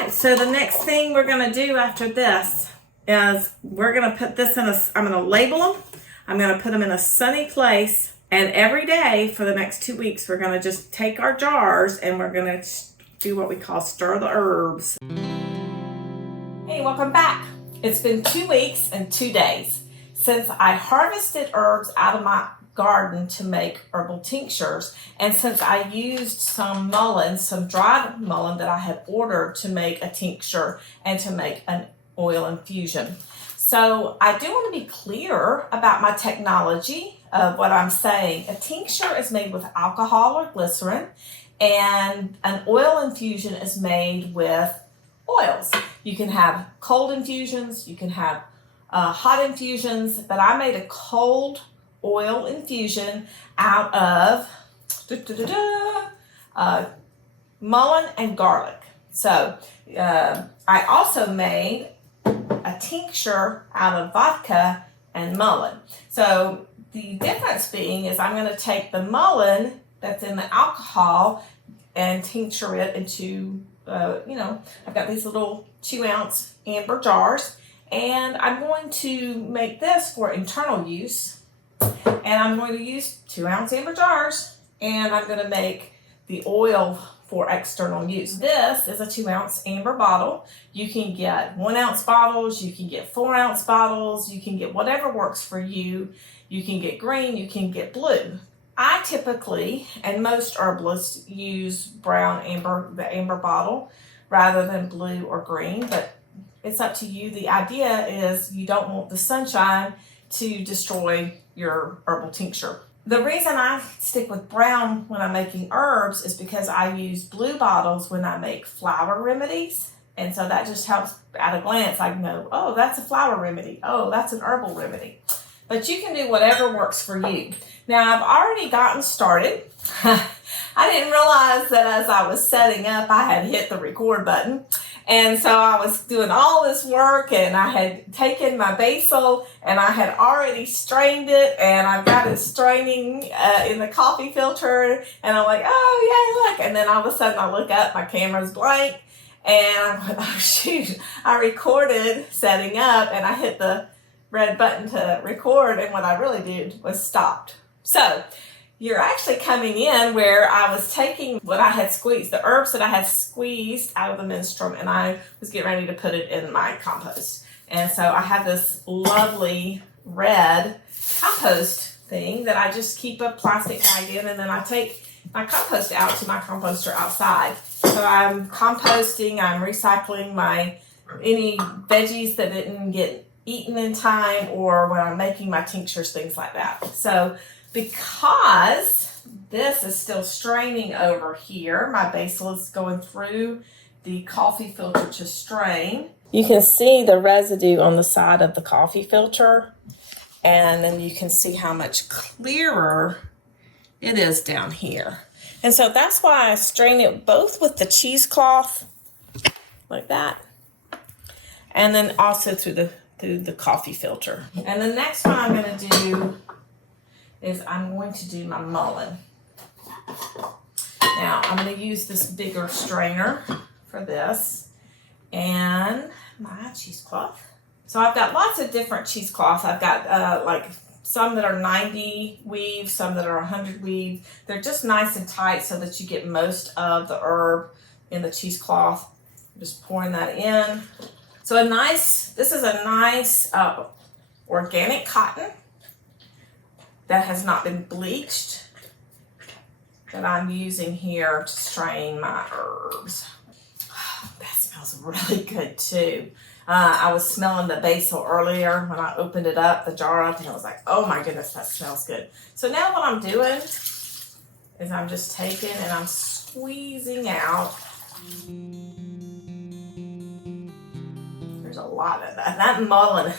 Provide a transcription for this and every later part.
right, so the next thing we're going to do after this is we're going to put this in I'm going to label them. I'm going to put them in a sunny place. And every day for the next 2 weeks, we're going to just take our jars and we're going to do what we call stir the herbs. Hey, welcome back. It's been 2 weeks and 2 days since I harvested herbs out of my garden to make herbal tinctures, and since I used some mullein, some dried mullein that I had ordered to make a tincture and to make an oil infusion. So I do want to be clear about my technology of what I'm saying. A tincture is made with alcohol or glycerin, and an oil infusion is made with oils. You can have cold infusions, you can have hot infusions, but I made a cold oil infusion out of mullein and garlic. So I also made a tincture out of vodka and mullein. So the difference being is I'm going to take the mullein that's in the alcohol and tincture it into, I've got these little 2-ounce amber jars, and I'm going to make this for internal use. And I'm going to use 2-ounce amber jars, and I'm going to make the oil for external use. This is a 2-ounce amber bottle. You can get 1-ounce bottles, you can get 4-ounce bottles, you can get whatever works for you. You can get green, you can get blue. I typically, and most herbalists, use brown amber, the amber bottle, rather than blue or green, but it's up to you. The idea is you don't want the sunshine to destroy your herbal tincture. The reason I stick with brown when I'm making herbs is because I use blue bottles when I make flower remedies. And so that just helps at a glance. I know, oh, that's a flower remedy. Oh, that's an herbal remedy. But you can do whatever works for you. Now, I've already gotten started. I didn't realize that as I was setting up, I had hit the record button. And so I was doing all this work, and I had taken my basil and I had already strained it, and I've got it straining in the coffee filter, and I'm like, oh, yay, look. And then all of a sudden I look up, my camera's blank, and I'm like, oh, shoot. I recorded setting up, and I hit the red button to record, and what I really did was stopped. So you're actually coming in where I was taking what I had squeezed, the herbs that I had squeezed out of the menstruum, and I was getting ready to put it in my compost. And so I have this lovely red compost thing that I just keep a plastic bag in, and then I take my compost out to my composter outside. So I'm composting, I'm recycling any veggies that didn't get eaten in time, or when I'm making my tinctures, things like that. So because this is still straining over here, my basil is going through the coffee filter to strain. You can see the residue on the side of the coffee filter, and then you can see how much clearer it is down here. And so that's why I strain it both with the cheesecloth, like that, and then also through the coffee filter. And the next one I'm going to do is I'm going to do my mullein. Now, I'm going to use this bigger strainer for this, and my cheesecloth. So I've got lots of different cheesecloths. I've got like some that are 90 weave, some that are 100 weave. They're just nice and tight so that you get most of the herb in the cheesecloth. Just pouring that in. So this is a nice organic cotton that has not been bleached that I'm using here to strain my herbs. That smells really good too. I was smelling the basil earlier when I opened it up, the jar up, and I was like, oh my goodness, that smells good. So now what I'm doing is I'm just taking and I'm squeezing out. There's a lot of that. That mullein.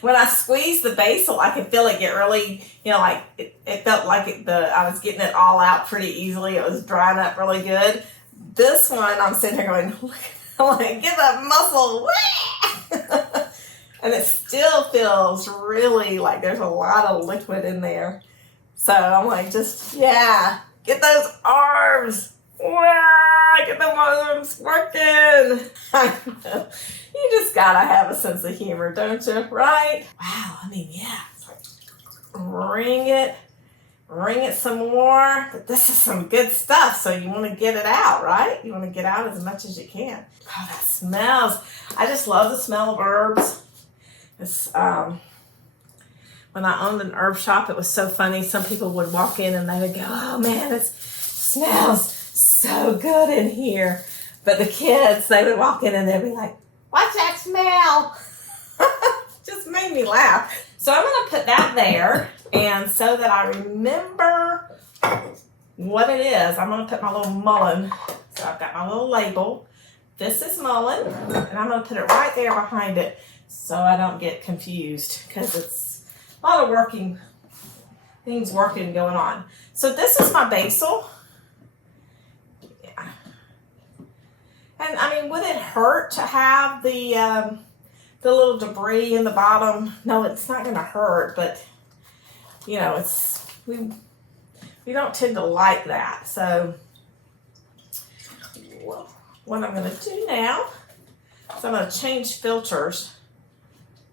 When I squeezed the basil, I could feel it get really, like it felt like I was getting it all out pretty easily. It was drying up really good. This one, I'm sitting here going, I'm like, get that muscle. And it still feels really like there's a lot of liquid in there. So I'm like, get those arms. get the mushrooms working. I know. You just gotta have a sense of humor, don't you? Right? Wow, I mean, yeah. Ring it some more. But this is some good stuff, so you want to get it out, right? You want to get out as much as you can. Oh, that smells. I just love the smell of herbs. It's, when I owned an herb shop, it was so funny. Some people would walk in and they would go, oh man, it smells so good in here. But the kids, they would walk in and they'd be like, what's that smell? Just made me laugh. So I'm going to put that there. And so that I remember what it is, I'm going to put my little mullein. So I've got my little label. This is mullein. And I'm going to put it right there behind it so I don't get confused because it's a lot of things working going on. So this is my basil. Yeah. And I mean, would it hurt to have the little debris in the bottom? No, it's not going to hurt, but you know, we don't tend to like that. So what I'm going to do now is I'm going to change filters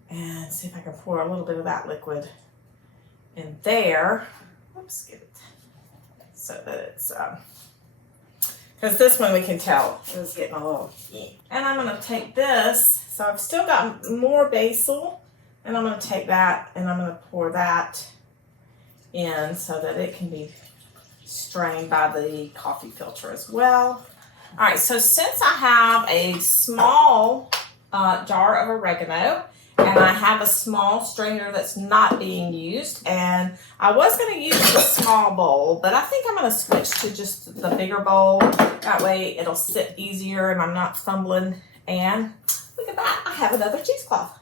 and see if I can pour a little bit of that liquid in there. Oops, get it so that it's because this one we can tell is getting a little. And I'm going to take this. So I've still got more basil, and I'm going to take that and I'm going to pour that in so that it can be strained by the coffee filter as well. All right, so since I have a small jar of oregano and I have a small strainer that's not being used, and I was going to use the small bowl, but I think I'm going to switch to just the bigger bowl. That way it'll sit easier and I'm not fumbling. And look at that, I have another cheesecloth.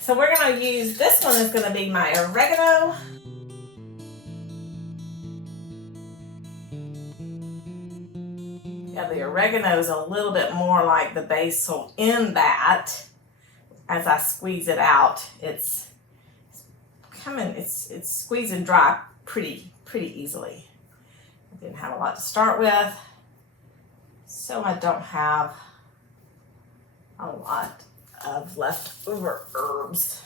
So we're going to use, this one is going to be my oregano. Yeah, the oregano is a little bit more like the basil in that as I squeeze it out, it's squeezing dry pretty easily. I didn't have a lot to start with, so I don't have a lot of leftover herbs.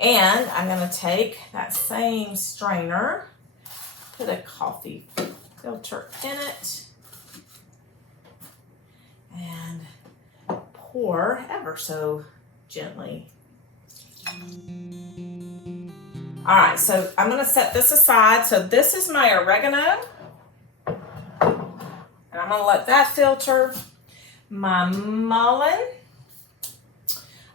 And I'm going to take that same strainer, put a coffee filter in it, and pour ever so gently. All right, so I'm going to set this aside. So this is my oregano, and I'm going to let that filter. My mullein,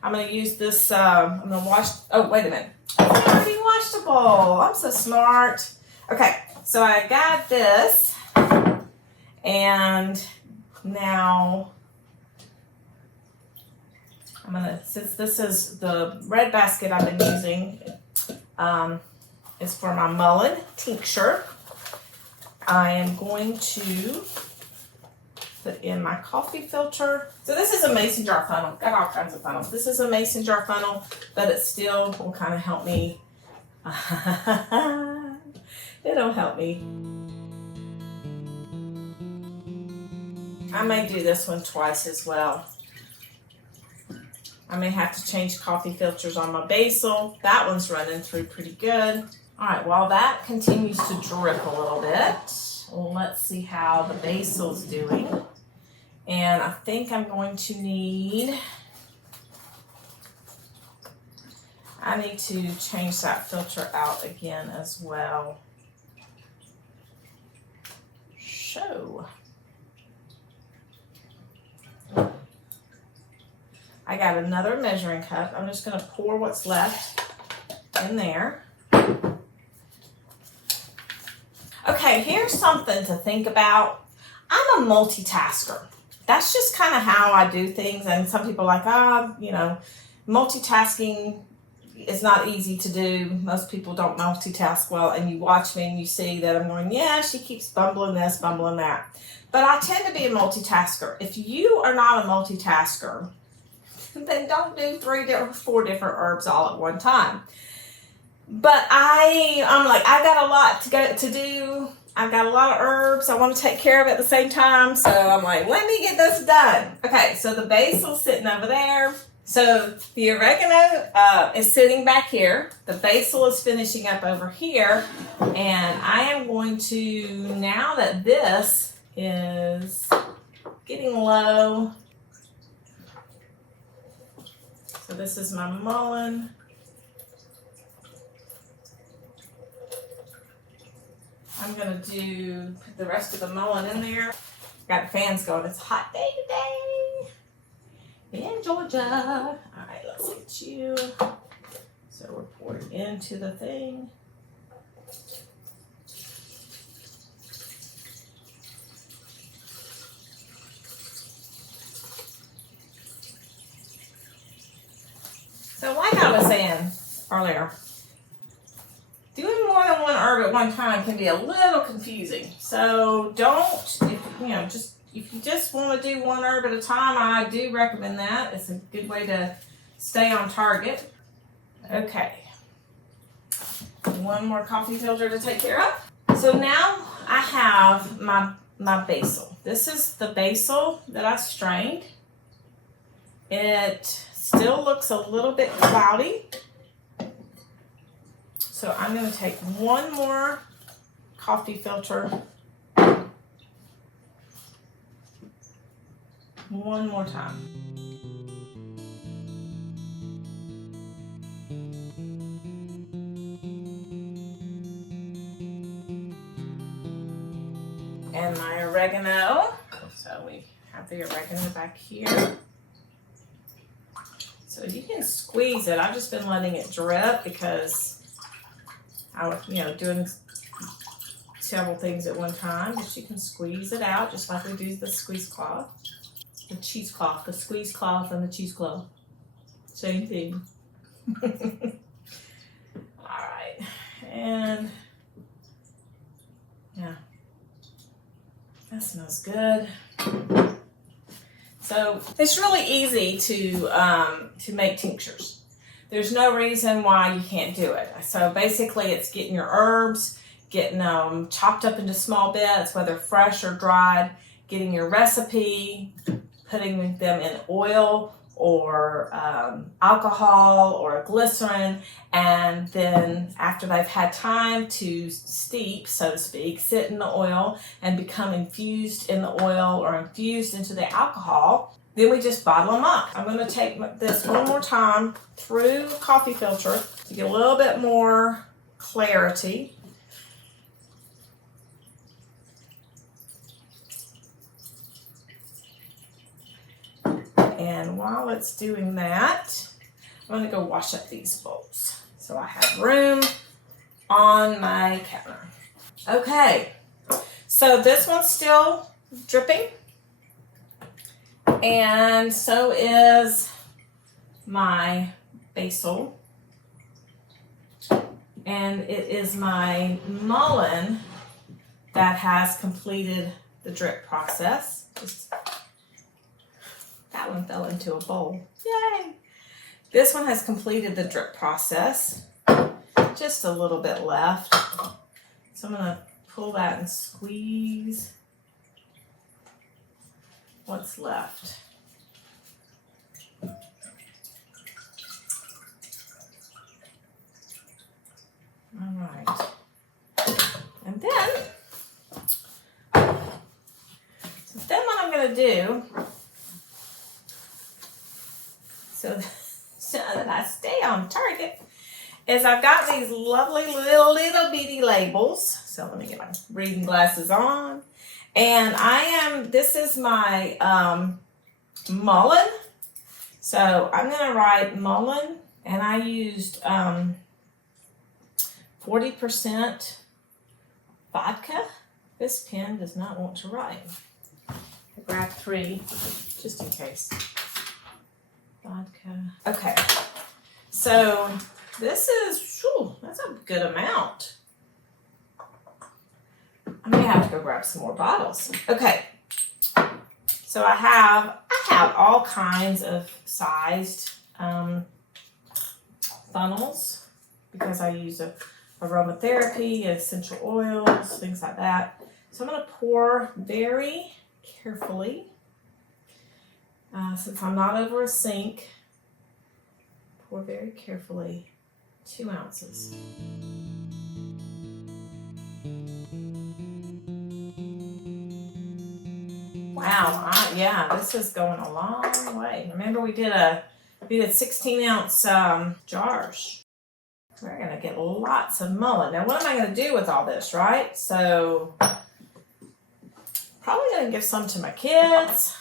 I'm going to use this, I'm going to wash, oh, wait a minute. I already washed the bowl. I'm so smart. Okay, so I got this, and now I'm going to, since this is the red basket I've been using, is for my mullein tincture, I am going to put in my coffee filter. So this is a mason jar funnel. Got all kinds of funnels. This is a mason jar funnel, but it still will kind of help me. It'll help me. I may do this one twice as well. I may have to change coffee filters on my basil. That one's running through pretty good. All right, while that continues to drip a little bit, let's see how the basil's doing. And I think I'm going to need, I need to change that filter out again as well. So, I got another measuring cup. I'm just going to pour what's left in there. Okay, here's something to think about. I'm a multitasker. That's just kind of how I do things. And some people are like, you know, multitasking is not easy to do. Most people don't multitask well. And you watch me and you see that I'm going, yeah, she keeps bumbling this, bumbling that. But I tend to be a multitasker. If you are not a multitasker, then don't do 3 or 4 different herbs all at one time. But I'm like, I got a lot to do. I've got a lot of herbs I want to take care of at the same time, so I'm like, let me get this done. Okay, so the basil's sitting over there. So the oregano is sitting back here. The basil is finishing up over here. And I am going to, now that this is getting low, so this is my mullein. I'm gonna put the rest of the mullein in there. Got the fans going. It's a hot day today in Georgia. All right, let's get you. So we're pouring into the thing. So like I was saying earlier, doing more than one herb at one time can be a little confusing. So if you just want to do one herb at a time, I do recommend that. It's a good way to stay on target. Okay. One more coffee filter to take care of. So now I have my basil. This is the basil that I strained. It still looks a little bit cloudy. So I'm going to take one more coffee filter. One more time. And my oregano. So we have the oregano back here. So you can squeeze it. I've just been letting it drip because I was, doing several things at one time. But you can squeeze it out just like we do the squeeze cloth. The cheesecloth, the squeeze cloth and the cheesecloth. Same thing. Alright. And yeah. That smells good. So it's really easy to make tinctures. There's no reason why you can't do it. So basically it's getting your herbs, getting them chopped up into small bits, whether fresh or dried, getting your recipe, putting them in oil or alcohol or glycerin, and then after they've had time to steep, so to speak, sit in the oil and become infused in the oil or infused into the alcohol, then we just bottle them up. I'm going to take this one more time through the coffee filter to get a little bit more clarity. And while it's doing that, I'm going to go wash up these bowls so I have room on my counter. Okay, so this one's still dripping, and so is my basil, and it is my mullein that has completed the drip process. That one fell into a bowl. Yay! This one has completed the drip process. Just a little bit left. So I'm going to pull that and squeeze what's left. All right. And then what I'm going to do, so that I stay on target, is I've got these lovely little bitty labels. So let me get my reading glasses on. And this is my mullein. So I'm going to write mullein, and I used 40% vodka. This pen does not want to write. I grabbed 3 just in case. Vodka. Okay, so this is, that's a good amount. I may have to go grab some more bottles. Okay, so I have all kinds of sized funnels because I use a aromatherapy, essential oils, things like that. So I'm going to pour very carefully, since I'm not over a sink. Pour very carefully, 2 ounces. Wow, yeah, this is going a long way. Remember we did 16-ounce jars. We're going to get lots of mullein. Now, what am I going to do with all this, right? So, probably going to give some to my kids,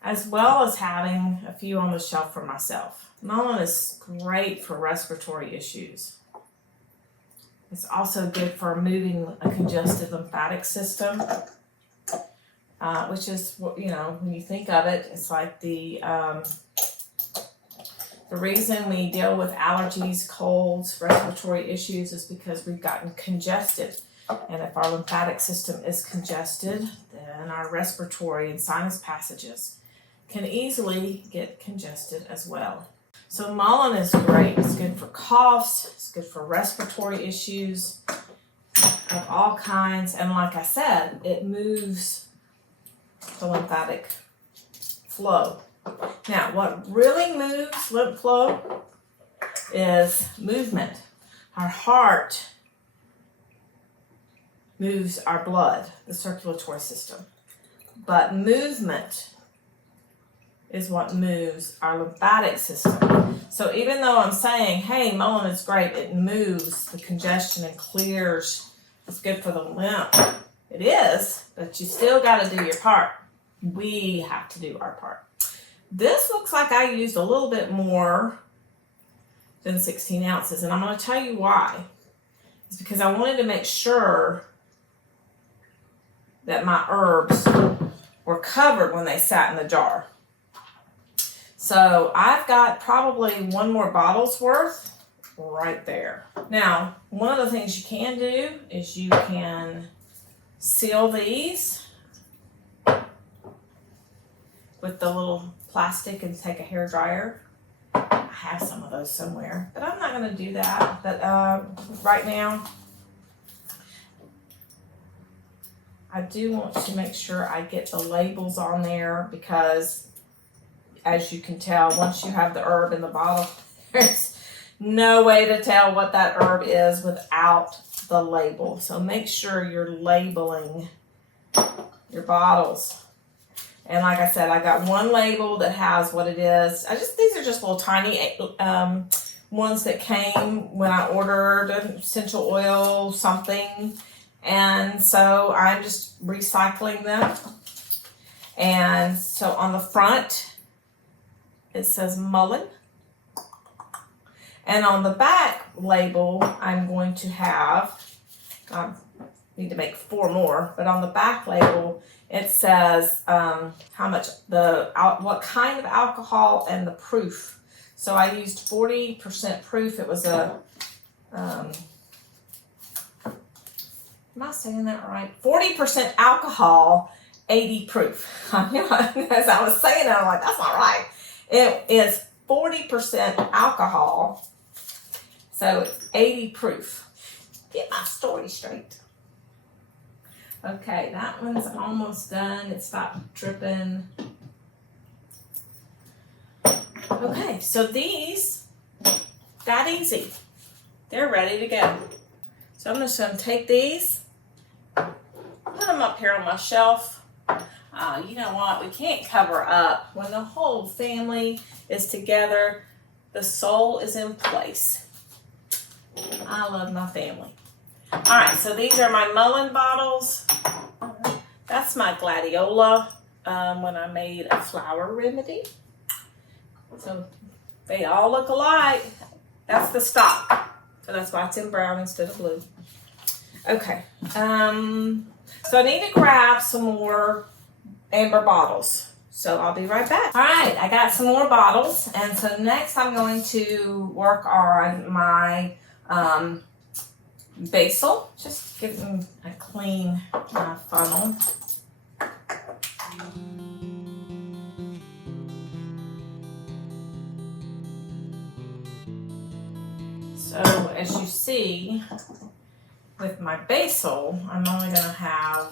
as well as having a few on the shelf for myself. Mullein is great for respiratory issues. It's also good for moving a congested lymphatic system, which is, when you think of it, it's like the reason we deal with allergies, colds, respiratory issues is because we've gotten congested. And if our lymphatic system is congested, then our respiratory and sinus passages can easily get congested as well. So mullein is great. It's good for coughs. It's good for respiratory issues of all kinds. And like I said, it moves the lymphatic flow. Now, what really moves lymph flow is movement. Our heart moves our blood, the circulatory system. But movement is what moves our lymphatic system. So even though I'm saying, hey, mullein is great, it moves the congestion and clears, it's good for the lymph. It is, but you still got to do your part. We have to do our part. This looks like I used a little bit more than 16 ounces, and I'm going to tell you why. It's because I wanted to make sure that my herbs were covered when they sat in the jar. So I've got probably 1 more bottle's worth right there. Now, one of the things you can do is you can seal these with the little plastic and take a hair dryer. I have some of those somewhere, but I'm not going to do that. But right now, I do want to make sure I get the labels on there because, as you can tell, once you have the herb in the bottle, there's no way to tell what that herb is without the label. So make sure you're labeling your bottles. And like I said, I got 1 label that has what it is. These are just little tiny ones that came when I ordered an essential oil something. And so I'm just recycling them. And so on the front, it says mullein. And on the back label, I'm going to have, I need to make 4 more, but on the back label, it says how much, what kind of alcohol and the proof. So I used 40% proof. It was a, am I saying that right? 40% alcohol, 80 proof. As I was saying that, I'm like, that's not right. It is 40% alcohol, so it's 80 proof. Get my story straight. Okay, that one's almost done. It stopped dripping. Okay, so these, that easy. They're ready to go. So I'm just going to take these, put them up here on my shelf. You know what? We can't cover up. When the whole family is together, the soul is in place. I love my family. All right, so these are my mullein bottles. That's my gladiola when I made a flower remedy. So they all look alike. That's the stock. So that's why it's in brown instead of blue. Okay, so I need to grab some more amber bottles. So I'll be right back. All right, I got some more bottles. And so next I'm going to work on my basil. Just getting a clean funnel. So as you see, with my basil, I'm only going to have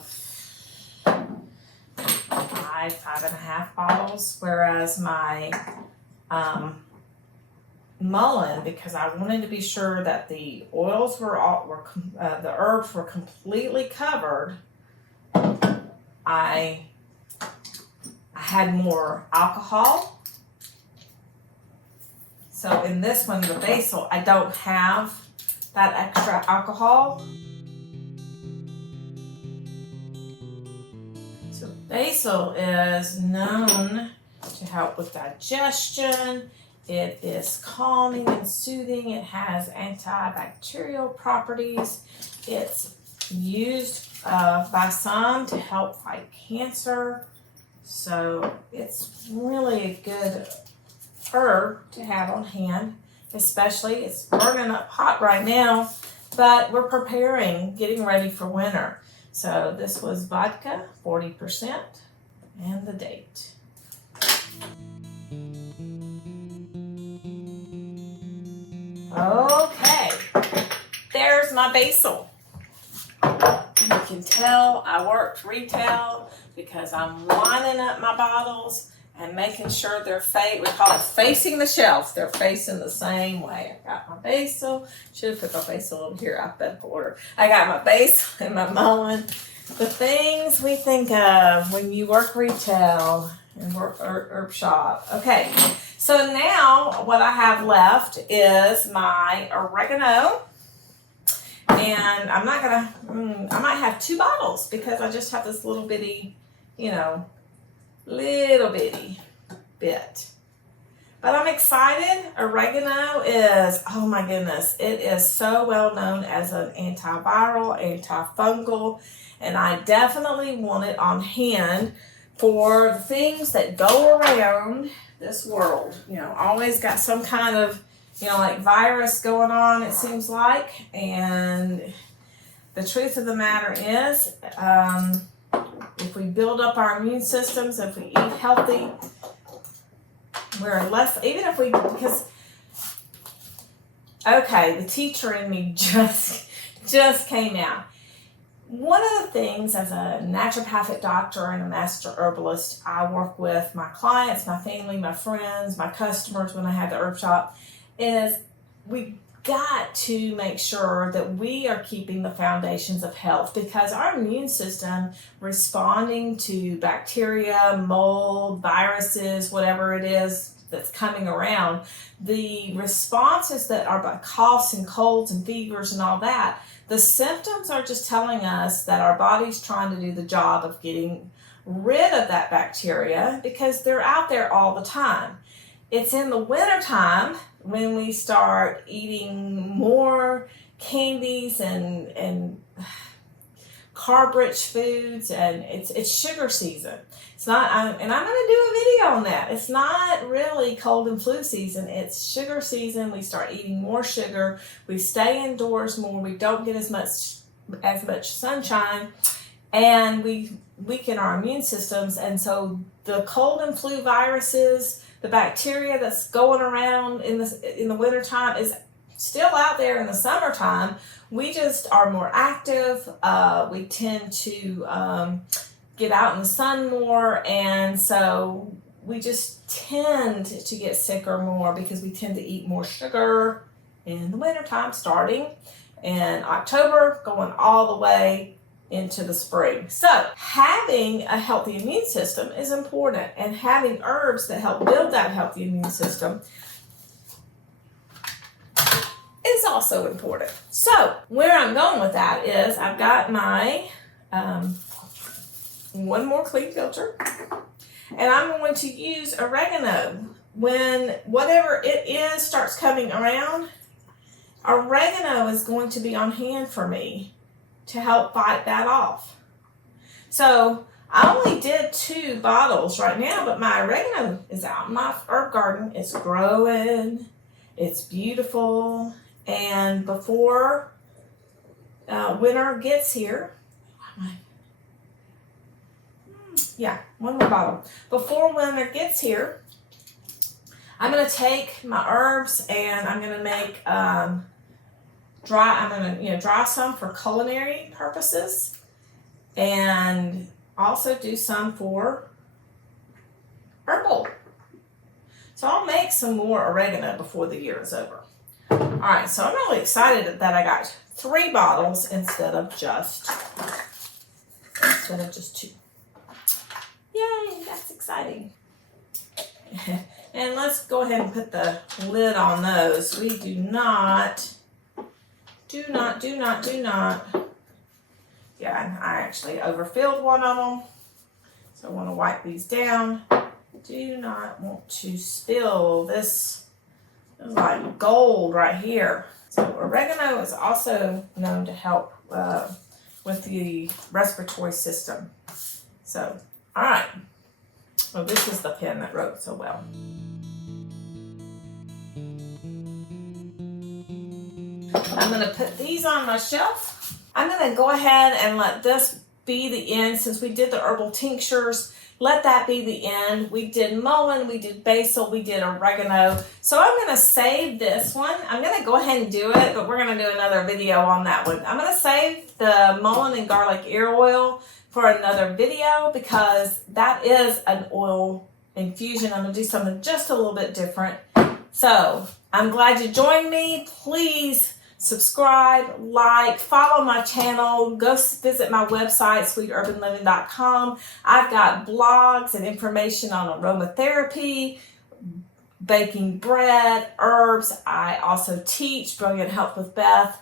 5.5 bottles, whereas my mullein, because I wanted to be sure that the oils the herbs were completely covered, I had more alcohol. So in this one, the basil, I don't have that extra alcohol. So basil is known to help with digestion. It is calming and soothing. It has antibacterial properties. It's used by some to help fight cancer. So it's really a good herb to have on hand, especially it's burning up hot right now, but we're getting ready for winter. So this was vodka, 40%, and the date. Okay, there's my basil. You can tell I worked retail because I'm lining up my bottles and making sure they're we call it facing the shelf. They're facing the same way. I got my basil. Should have put my basil over here, alphabetical order. I got my basil and my mullein. The things we think of when you work retail and work herb shop. Okay, so now what I have left is my oregano. And I'm not gonna, I might have 2 bottles because I just have this little bitty, little bitty bit. But I'm excited. Oregano is, oh my goodness, it is so well known as an antiviral, antifungal, and I definitely want it on hand for the things that go around this world. Always got some kind of, like virus going on, it seems like. And the truth of the matter is, if we build up our immune systems, if we eat healthy, we're less, okay, the teacher in me just came out. One of the things as a naturopathic doctor and a master herbalist, I work with my clients, my family, my friends, my customers when I have the herb shop, is we got to make sure that we are keeping the foundations of health, because our immune system responding to bacteria, mold, viruses, whatever it is that's coming around, the responses that are by coughs and colds and fevers and all that, the symptoms are just telling us that our body's trying to do the job of getting rid of that bacteria because they're out there all the time. It's in the wintertime when we start eating more candies and carb-rich foods, and it's sugar season. It's not, and I'm going to do a video on that. It's not really cold and flu season. It's sugar season. We start eating more sugar. We stay indoors more. We don't get as much sunshine, and we weaken our immune systems. And so the cold and flu viruses, the bacteria that's going around in the wintertime is still out there in the summertime. We just are more active. We tend to get out in the sun more, and so we just tend to get sicker more because we tend to eat more sugar in the wintertime, starting in October, going all the way into the spring. So having a healthy immune system is important, and having herbs that help build that healthy immune system is also important. So where I'm going with that is I've got my one more clean filter, and I'm going to use oregano. When whatever it is starts coming around, oregano is going to be on hand for me to help fight that off. So I only did 2 bottles right now, but my oregano is out in my herb garden. It's growing. It's beautiful. And before winter gets here, one more bottle. Before winter gets here, I'm going to take my herbs and I'm going to make I'm gonna dry some for culinary purposes, and also do some for herbal. So I'll make some more oregano before the year is over. All right, so I'm really excited that I got 3 bottles instead of just 2. Yay, that's exciting. And let's go ahead and put the lid on those. We do not. Yeah, I actually overfilled one of them. So I want to wipe these down. Do not want to spill this. It's like gold right here. So oregano is also known to help with the respiratory system. So, all right. Well, this is the pen that wrote so well. I'm going to put these on my shelf. I'm going to go ahead and let this be the end. Since we did the herbal tinctures, let that be the end. We did mullein, we did basil, we did oregano. So I'm going to save this one. I'm going to go ahead and do it, but we're going to do another video on that one. I'm going to save the mullein and garlic ear oil for another video because that is an oil infusion. I'm going to do something just a little bit different. So I'm glad you joined me. Please subscribe, like, follow my channel, go visit my website, sweeturbanliving.com. I've got blogs and information on aromatherapy, baking bread, herbs. I also teach Brilliant Health with Beth.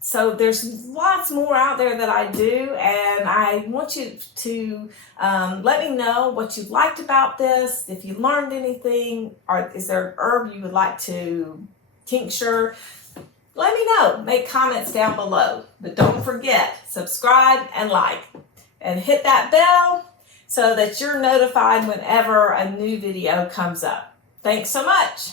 So there's lots more out there that I do, and I want you to let me know what you liked about this, if you learned anything, or is there an herb you would like to tincture. Let me know. Make comments down below. But don't forget, subscribe and like. And hit that bell so that you're notified whenever a new video comes up. Thanks so much.